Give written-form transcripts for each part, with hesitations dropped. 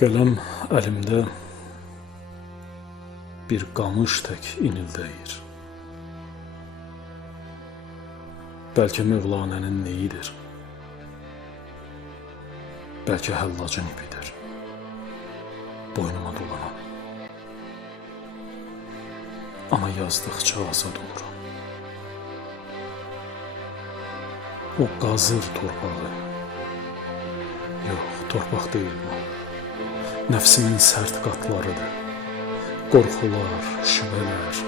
Qələm əlimdə bir qamış tək inildəyir. Bəlkə Mövlanənin neyidir? Bəlkə həllacın ipidir boynuma dolanan. Amma yazdıqca azad oluram. O qazır torpağı. Yox, torpaq deyil bu. Nəfsimin sərt qatlarıdır. Qorxular, şübhələr,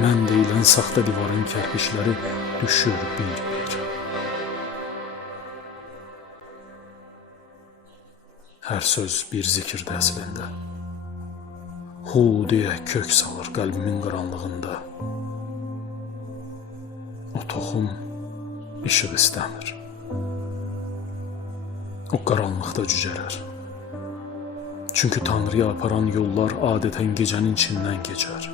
mən deyilən saxta divarın kərpişləri düşür bir-bir. Hər söz bir zikirdə əslində. Hu deyə kök salır qəlbimin qaranlığında. O toxum işıq istəmir. O qaranlıqda cücərər. Çünki Tanrıya aparan yollar adətən gecənin içindən keçər.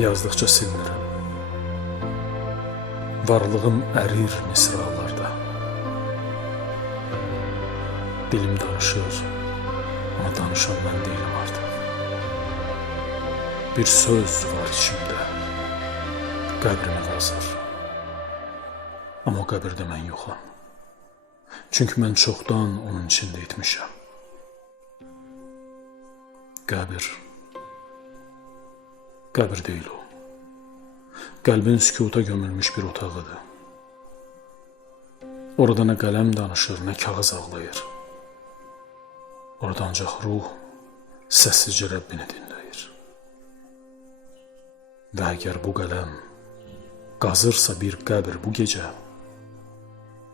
Yazdıqca silinirəm. Varlığım ərir misralarda. Dilim danışır, amma danışan mən deyiləm artıq. Bir söz var içimdə, qəbrimi qazır. Amma o qəbirdə mən yoxam. Çünki mən çoxdan onun içində etmişəm. Qəbir deyil o. Qəlbin sükuta gömülmüş bir otağıdır. Orada nə qələm danışır, nə kağız ağlayır. Orada ancaq ruh səssizcə Rəbbini dinləyir. Və əgər bu qələm qazırsa bir qəbir bu gecə,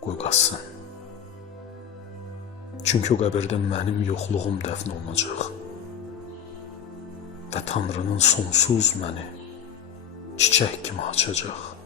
qoy qazsın. Çünki o qəbirdə mənim yoxluğum dəfn olunacaq. Və Tanrının sonsuz məni çiçək kimi açacaq.